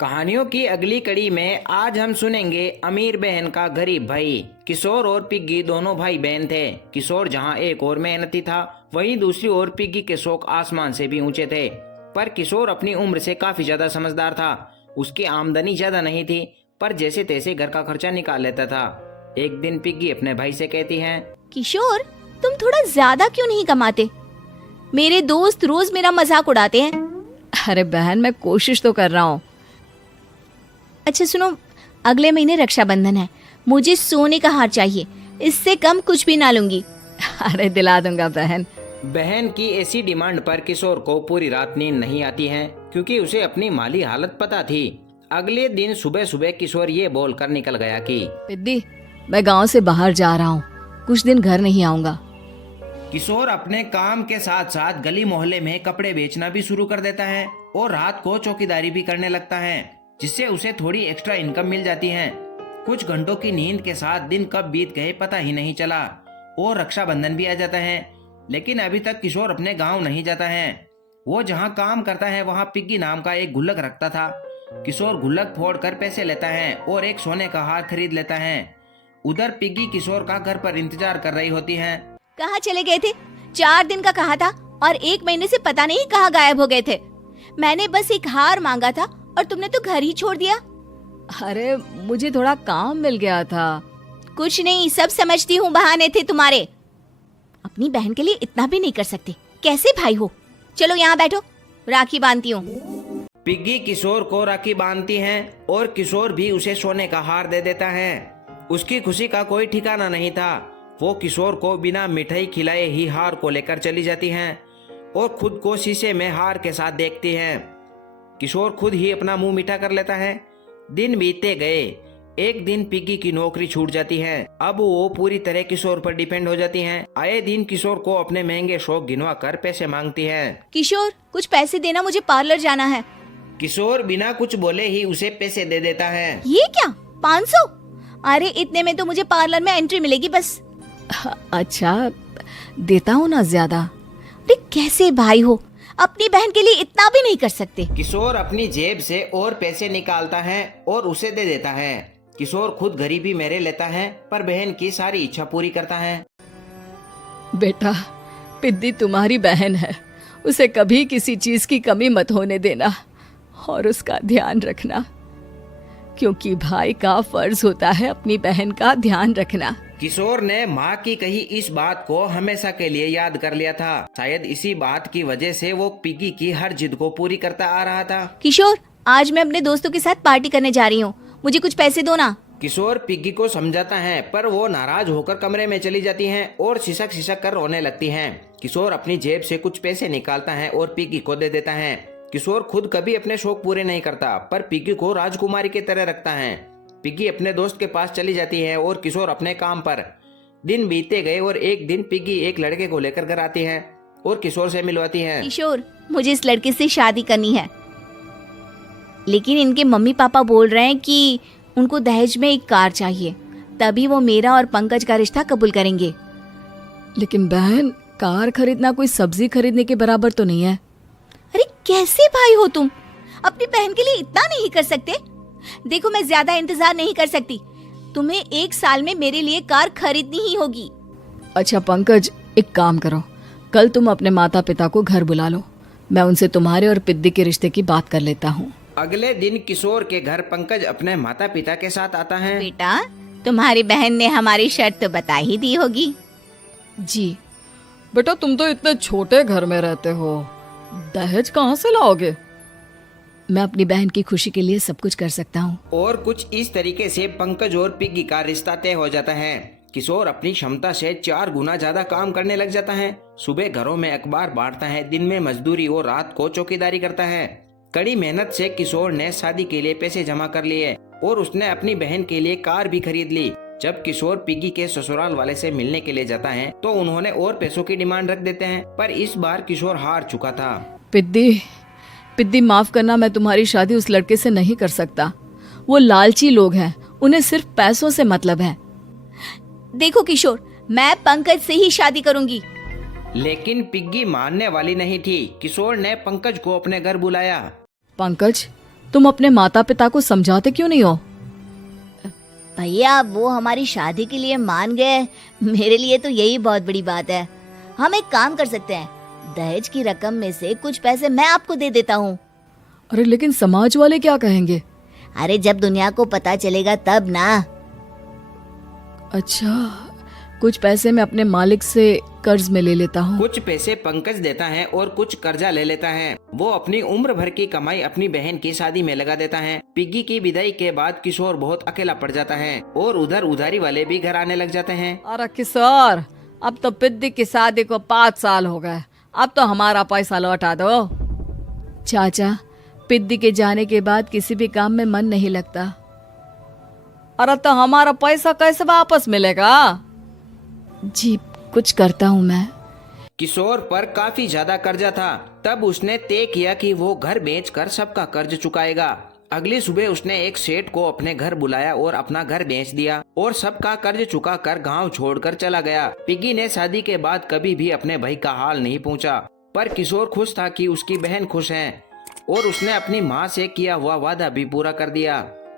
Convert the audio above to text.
कहानियों की अगली कड़ी में आज हम सुनेंगे अमीर बहन का गरीब भाई। किशोर और पिग्गी दोनों भाई बहन थे। किशोर जहां एक और मेहनती था, वहीं दूसरी ओर पिग्गी के शौक आसमान से भी ऊंचे थे। पर किशोर अपनी उम्र से काफी ज्यादा समझदार था। उसकी आमदनी ज्यादा नहीं थी, पर जैसे तैसे घर का खर्चा निकाल लेता था। एक दिन पिग्गी अपने भाई से कहती है, किशोर, तुम थोड़ा ज्यादा क्यों नहीं कमाते? मेरे दोस्त रोज मेरा मजाक उड़ाते हैं। अरे बहन, मैं कोशिश तो कर रहा हूँ। अच्छा सुनो, अगले महीने रक्षाबंधन है, मुझे सोने का हार चाहिए, इससे कम कुछ भी ना लूंगी। अरे दिला दूंगा बहन। बहन की ऐसी डिमांड पर किशोर को पूरी रात नींद नहीं आती है, क्योंकि उसे अपनी माली हालत पता थी। अगले दिन सुबह सुबह किशोर ये बोलकर निकल गया कि पिद्दी, मैं गांव से बाहर जा रहा हूँ, कुछ दिन घर नहीं आऊंगा। किशोर अपने काम के साथ साथ गली मोहल्ले में कपड़े बेचना भी शुरू कर देता है और रात को चौकीदारी भी करने लगता है, जिससे उसे थोड़ी एक्स्ट्रा इनकम मिल जाती है। कुछ घंटों की नींद के साथ दिन कब बीत गए पता ही नहीं चला और रक्षाबंधन भी आ जाता है। लेकिन अभी तक किशोर अपने गांव नहीं जाता है। वो जहां काम करता है वहां पिग्गी नाम का एक गुल्लक रखता था। किशोर गुल्लक फोड़कर पैसे लेता है और एक सोने का हार खरीद लेता है। उधर पिग्गी किशोर का घर पर इंतजार कर रही होती है। कहाँ चले गए थे? 4 दिन का कहा था और 1 महीने से पता नहीं कहाँ गायब हो गए थे। मैंने बस एक हार मांगा था और तुमने तो घर ही छोड़ दिया। अरे मुझे थोड़ा काम मिल गया था। कुछ नहीं, सब समझती हूँ, बहाने थे तुम्हारे। अपनी बहन के लिए इतना भी नहीं कर सकते, कैसे भाई हो? चलो यहाँ बैठो, राखी बांधती हूँ। पिग्गी किशोर को राखी बांधती है और किशोर भी उसे सोने का हार दे देता है। उसकी खुशी का कोई ठिकाना नहीं था। वो किशोर को बिना मिठाई खिलाए ही हार को लेकर चली जाती हैं और खुद को शीशे में हार के साथ देखती हैं। किशोर खुद ही अपना मुंह मीठा कर लेता है। दिन बीतते गए। एक दिन पिग्गी की नौकरी छूट जाती है। अब वो पूरी तरह किशोर पर डिपेंड हो जाती हैं। आए दिन किशोर को अपने महंगे शौक गिनवा कर पैसे मांगती है। किशोर, कुछ पैसे देना, मुझे पार्लर जाना है। किशोर बिना कुछ बोले ही उसे पैसे दे देता है। ये क्या, 500? अरे इतने में तो मुझे पार्लर में एंट्री मिलेगी बस। अच्छा, देता हूँ ना ज्यादा। अरे कैसे भाई हो, अपनी बहन के लिए इतना भी नहीं कर सकते। किशोर अपनी जेब से और पैसे निकालता है और उसे दे देता है। किशोर खुद गरीबी में रह लेता है, पर बहन की सारी इच्छा पूरी करता है। बेटा, पिद्दी तुम्हारी बहन है, उसे कभी किसी चीज की कमी मत होने देना और उसका ध्यान रखना, क्योंकि भाई का फर्ज होता है अपनी बहन का ध्यान रखना। किशोर ने माँ की कही इस बात को हमेशा के लिए याद कर लिया था। शायद इसी बात की वजह से वो पिग्गी की हर जिद को पूरी करता आ रहा था। किशोर, आज मैं अपने दोस्तों के साथ पार्टी करने जा रही हूँ, मुझे कुछ पैसे दो ना। किशोर पिग्गी को समझाता है, पर वो नाराज होकर कमरे में चली जाती हैं और सिसक सिसक कर रोने लगती हैं। किशोर अपनी जेब से कुछ पैसे निकालता है और पिग्गी को दे देता है। किशोर खुद कभी अपने शौक पूरे नहीं करता, पर पिग्गी को राजकुमारी की तरह रखता है। पिग्गी अपने दोस्त के पास चली जाती है और किशोर अपने काम पर। दिन बीते गए और एक दिन पिग्गी एक लड़के को लेकर घर आती है और किशोर से मिलवाती है। किशोर, मुझे इस लड़के से शादी करनी है, लेकिन इनके मम्मी पापा बोल रहे हैं कि उनको दहेज में एक कार चाहिए, तभी वो मेरा और पंकज का रिश्ता कबूल करेंगे। लेकिन बहन, कार खरीदना कोई सब्जी खरीदने के बराबर तो नहीं है। अरे कैसे भाई हो तुम, अपनी बहन के लिए इतना नहीं कर सकते? देखो, मैं ज्यादा इंतजार नहीं कर सकती, तुम्हें 1 साल में मेरे लिए कार खरीदनी ही होगी। अच्छा पंकज, एक काम करो, कल तुम अपने माता पिता को घर बुला लो, मैं उनसे तुम्हारे और पिद्दी के रिश्ते की बात कर लेता हूँ। अगले दिन किशोर के घर पंकज अपने माता पिता के साथ आता है। बेटा, तुम्हारी बहन ने हमारी शर्त तो बता ही दी होगी। जी बेटा, तुम तो इतने छोटे घर में रहते हो, दहेज कहाँ से लाओगे? मैं अपनी बहन की खुशी के लिए सब कुछ कर सकता हूँ। और कुछ इस तरीके से पंकज और पिग्गी का रिश्ता तय हो जाता है। किशोर अपनी क्षमता से 4 गुना ज्यादा काम करने लग जाता है। सुबह घरों में अखबार बांटता है, दिन में मजदूरी और रात को चौकीदारी करता है। कड़ी मेहनत से किशोर ने शादी के लिए पैसे जमा कर लिए और उसने अपनी बहन के लिए कार भी खरीद ली। जब किशोर पिग्गी के ससुराल वाले से मिलने के लिए जाता है तो उन्होंने और पैसों की डिमांड रख देते हैं, पर इस बार किशोर हार चुका था। पिद्दी माफ करना, मैं तुम्हारी शादी उस लड़के से नहीं कर सकता। वो लालची लोग हैं, उन्हें सिर्फ पैसों से मतलब है। देखो किशोर, मैं पंकज से ही शादी करूंगी। लेकिन पिग्गी मानने वाली नहीं थी। किशोर ने पंकज को अपने घर बुलाया। पंकज, तुम अपने माता पिता को समझाते क्यों नहीं हो? भैया वो हमारी शादी के लिए मान गए, मेरे लिए तो यही बहुत बड़ी बात है। हम एक काम कर सकते हैं, दहेज की रकम में से कुछ पैसे मैं आपको दे देता हूँ। अरे लेकिन समाज वाले क्या कहेंगे? अरे जब दुनिया को पता चलेगा तब ना। अच्छा, कुछ पैसे मैं अपने मालिक से कर्ज में ले लेता हूँ। कुछ पैसे पंकज देता है और कुछ कर्जा ले लेता है। वो अपनी उम्र भर की कमाई अपनी बहन की शादी में लगा देता है। पिग्गी की विदाई के बाद किशोर बहुत अकेला पड़ जाता है और उधर उधारी वाले भी घर आने लग जाते हैं। अरे किशोर, अब तो पिद्दी की शादी को 5 साल हो गए, अब तो हमारा पैसा लौटा दो। चाचा, पिद्दी के जाने के बाद किसी भी काम में मन नहीं लगता। अरे तो हमारा पैसा कैसे वापस मिलेगा? जी कुछ करता हूँ मैं। किशोर पर काफी ज्यादा कर्जा था, तब उसने तय किया कि वो घर बेचकर सबका कर्ज चुकाएगा। अगली सुबह उसने एक सेठ को अपने घर बुलाया और अपना घर बेच दिया और सबका कर्ज चुकाकर गांव छोड़कर चला गया। पिग्गी ने शादी के बाद कभी भी अपने भाई का हाल नहीं पूछा, पर किशोर खुश था कि उसकी बहन खुश है और उसने अपनी माँ से किया हुआ वादा भी पूरा कर दिया।